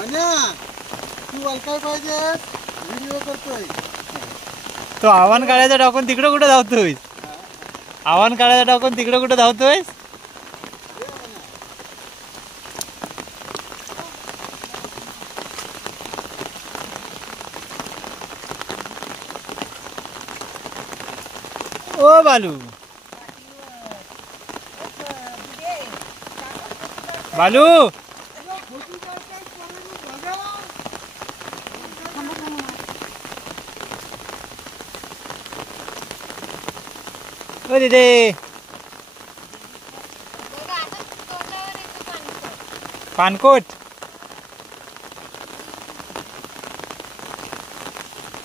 तू काय पाहिजे व्हिडिओ करतोय तो आव्हान काढायचा टाकून तिकडे कुठे धावतोय आव्हान काढायचा टाकून तिकडे कुठे धावतोय ओ बालू बालू ओ दीदी पानकोट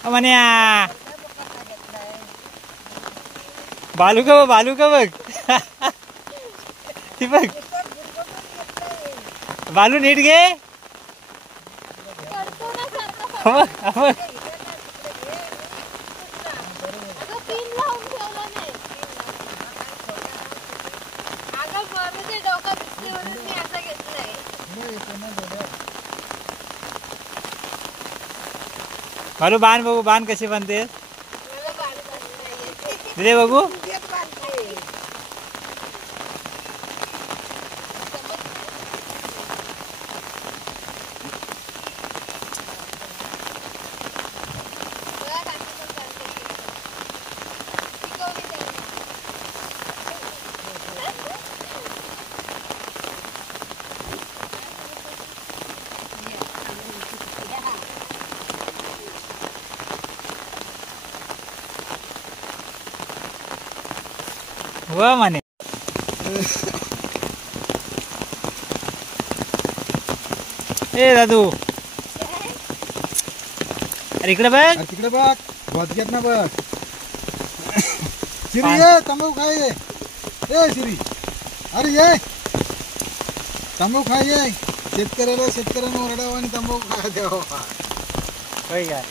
म्हण्या बालू का बघ ती बघ बालू नीट घे बालू बाण बघू बाण कशी बनते दे बघू वा माने ए दादू अरे इकडे बघ तिकडे बघ बस घेत ना बघ शिरी ये तंबाखू खाय ए शिरी अरे ये तंबाखू खाय ये शेतकऱ्यानं ओरडावं आणि तंबाखू खायला द्यावं होय का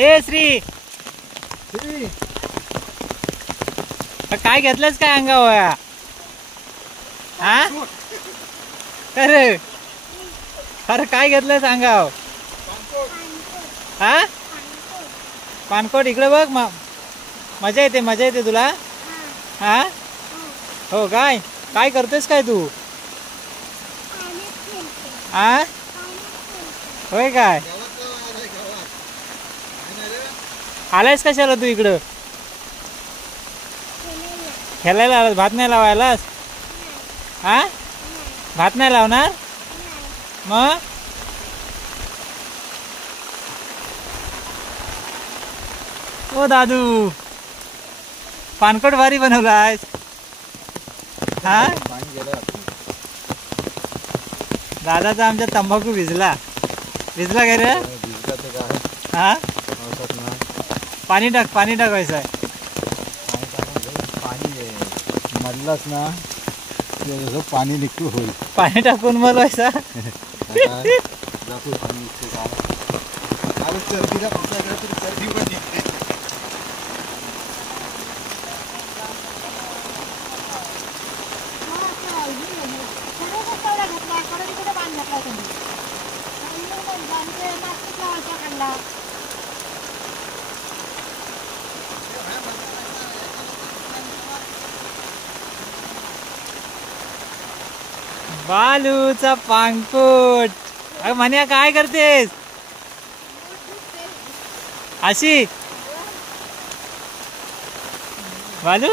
ए श्री काय घेतलंस काय अंगावर हा अरे अरे काय घेतलंस अंगावर हा पानकोट इकडे बघ मजा येते तुला हा हो काय काय करतोस काय तू हा होय काय आलायस कशाला तू इकडं खेळायला आलास भात नाही लावायलास हा भात नाही लावणार मग ओ दादू पानकोट भारी बनवलायस हा दादाचा आमच्या तंबाखू भिजला काय रे हा पाणी टाकायचं आहे मधलाच ना पाणी निघतो होईल पाणी टाकून मलवायचा बालूचा पानकोट अरे म्हण्या काय करतेस अशी बालू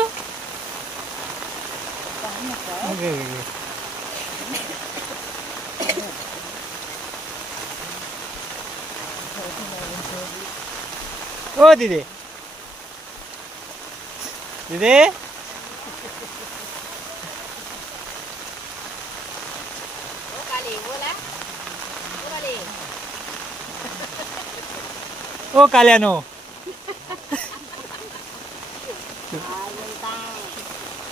ओ दीदी ओ काल्यानो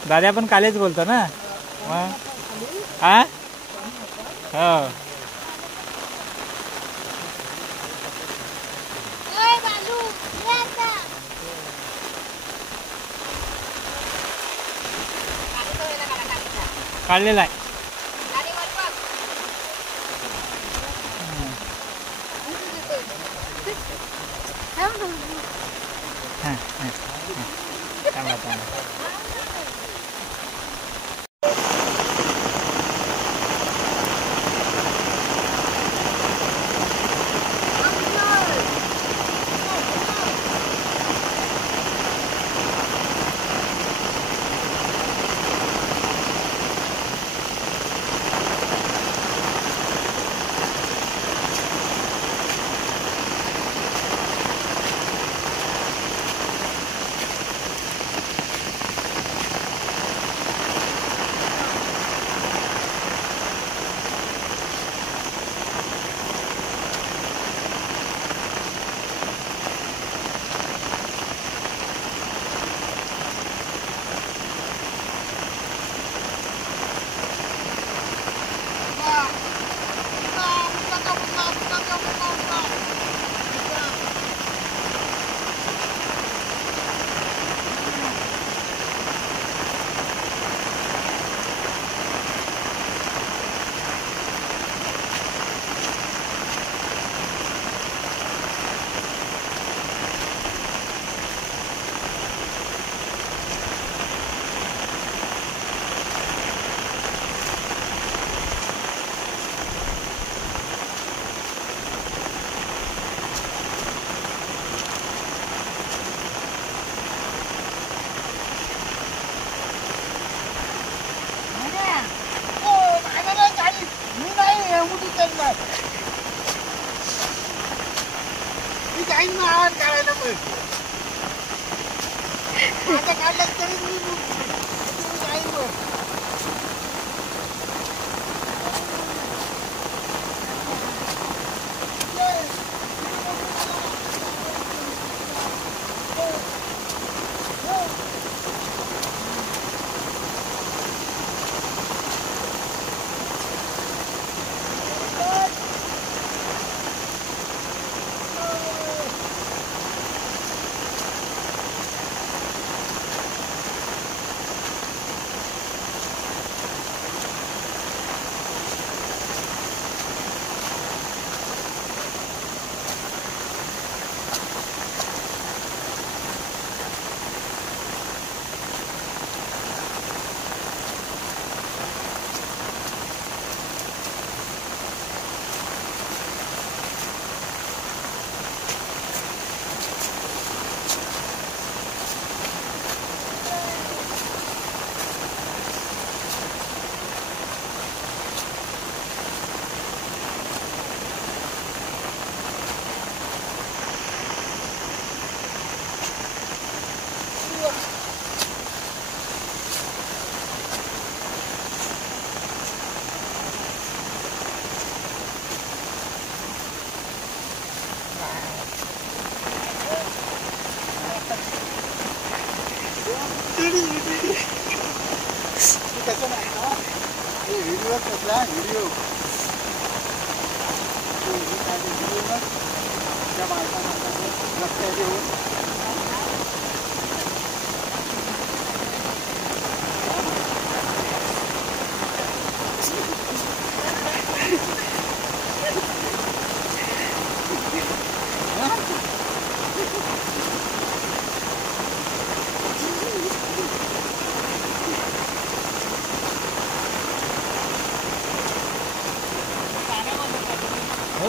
दादा पण कालेच बोलतो ना हा हो काढलेला आहे हां हां थांबा थांबा.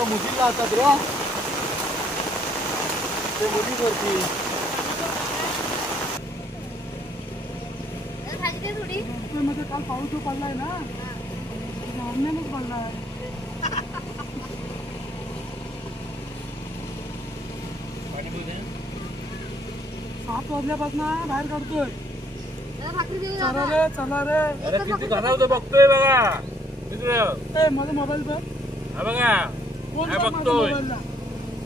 मुलीला होतात रे ते मुलीवरती मध्ये काल पाऊस जो पडलाय ना ऑनलाईनच पडलाय. 7 वाजल्यापासून बाहेर काढतोय. चला रे चला रे. अरे किती घालावतो बघतोय बघा मित्र. माझा मोबाईल बघ. हा बघा कोण काय बघतोय.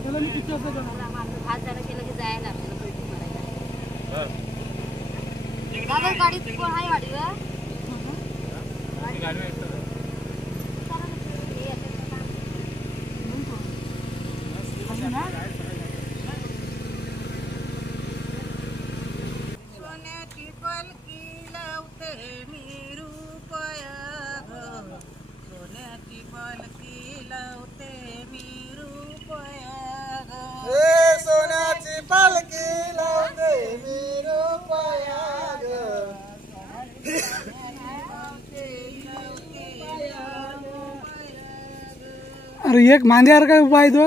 त्याला मी किती वाजता जाणार. हात झाला केलं की जायला आपल्याला पैसे हा. भरायला. गाडीत कोण आहे गाडीवर? गाडी सोन्याची पलकी लावते मी रुपया ग. सोन्याची पलकी लावते मी रुपया ग. सोन्याची पालखी लावते अरे एक मांद्यावर काय उभा आहे तो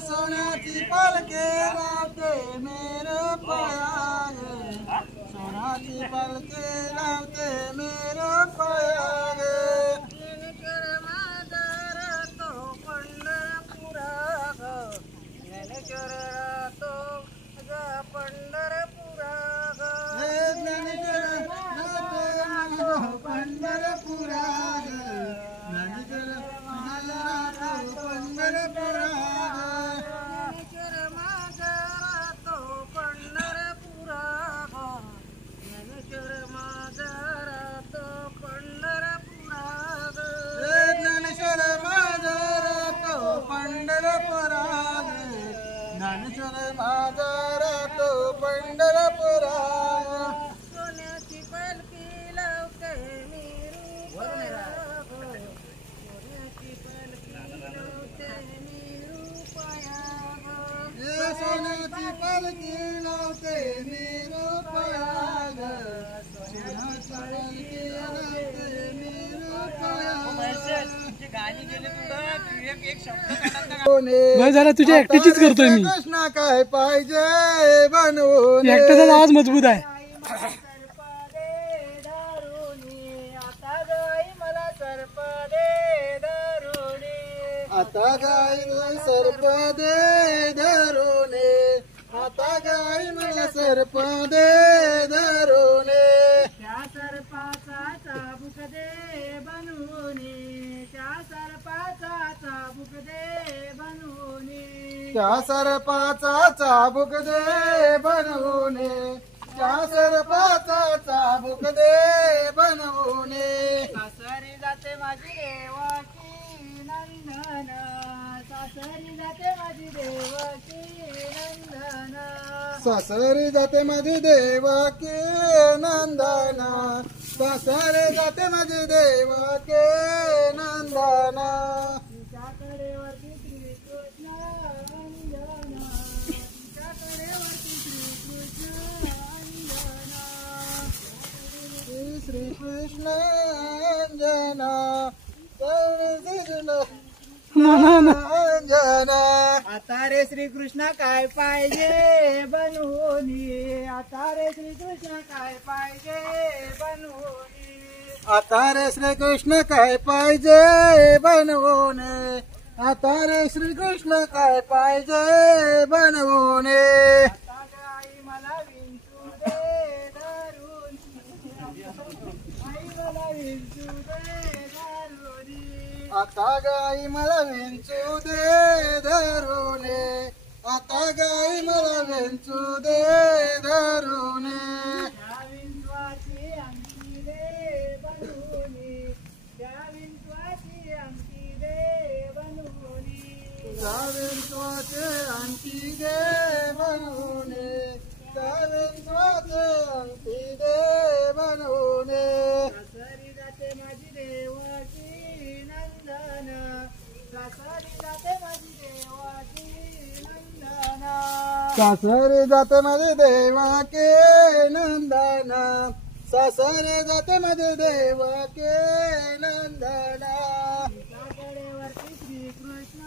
सोन्याची पालके लावते मेरे पायाग सोन्याची पालके लावते मेरे पायाग ज्ञानेश्वर माझा राहतो पंढरपुरात सोन्याची पालखी लावते मी रूपायाग सोन्याची पालखी लावते मी रूपायाग सोन्याची पालखी लावते मी रूपायाग सोन्याची पालखी लावते मी नाही झाला तुझ्या एकट्याचीच करतोय मी कृष्णा काय पाहिजे बनवून एकट्याचाच आवाज मजबूत आहे आता गाय सर्प दे धरुणे आता गाय मला सर्प दे धरुणे त्या सर्पाचा चाबूक दे बनवूने त्या सर्पाचा चाबूक दे बनवूने त्या सर्पाचा चाबूक दे बनवूने त्या सर्पाचा चाबूक दे बनवूने सासरी जाते माझी देवाची नंदन सासरी जाते माझी देवाची नंदन सासरी जाते माझी देवाके नंदना सासरे जाते माझी देवाके नंदना तिच्याकडे वरती श्रीकृष्ण अंजना तिच्याकडे वरती श्रीकृष्ण अंजना श्री कृष्ण अंजना अंजना आता रे श्रीकृष्ण काय पाहिजे बनवूनी आता रे श्रीकृष्ण काय पाहिजे बनवूनी आता रे श्री कृष्ण काय पाहिजे बनवूने आता रे श्री कृष्ण काय पाहिजे बनवूने आता गाई मला विंचू दे धरून आई मला विंचू दे धरुनी आता गाई मला विंचू दे धरुने आता गाई मला विंचू दे धरुने त्या विंचवाची अंगठी दे बनवूनी त्या विंचवाची अंगठी दे बनवूनी त्या विंचवाचे अंगठी दे बनवूने त्या विंचवाचे अंगठी दे बनवूने सासरी जाते माझी देवाची नंदन सासरी जाते माझी देवाची नंदन सासरे जाते माझे देवाके नंदना सासरे जाते माझे देवाके नंदना तिच्याकडे वरती श्रीकृष्ण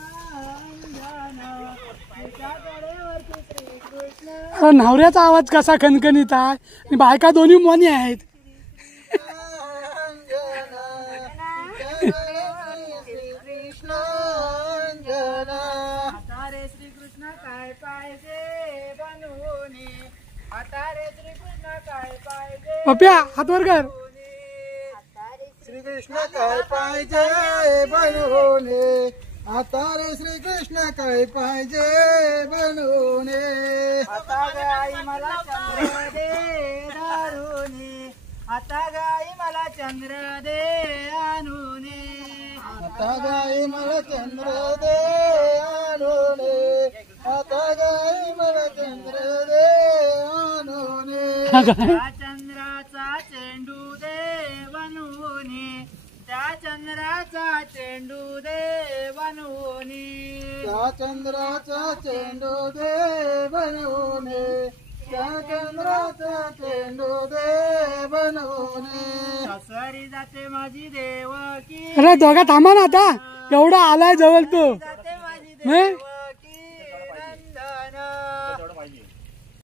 अंजना तिच्याकडे वरती श्रीकृष्ण अरे नवऱ्याचा आवाज कसा खणखणीत आहे आणि बायका दोन्ही मनी आहेत कृष्ण अंजना आता रे श्रीकृष्ण काय पाहिजे बनवूनी आता रे श्रीकृष्ण काय पाहिजे पप्या हात वर कर श्रीकृष्ण काय पाहिजे बनवूने आता रे श्रीकृष्ण काय पाहिजे बनवूने आता गाई मला चंद्र दे दारुने आता गाई मला चंद्र दे आणूने आता गाई मला चंद्र दे आणूने, आता गाई मला चंद्र दे आणूने. त्या चंद्राचा चेंडू दे बनवूनी, त्या चंद्राचा चेंडू दे बनवूनी. त्या चंद्राचा चेंडू दे बनवूने, त्या चंद्राचा चेंडू दे बनवूने. सासरी जाते माझी देवकी, अरे दोघा थांबा ना आता, एवढा आलाय जवळ तू जाते माझी नाही? देवकी.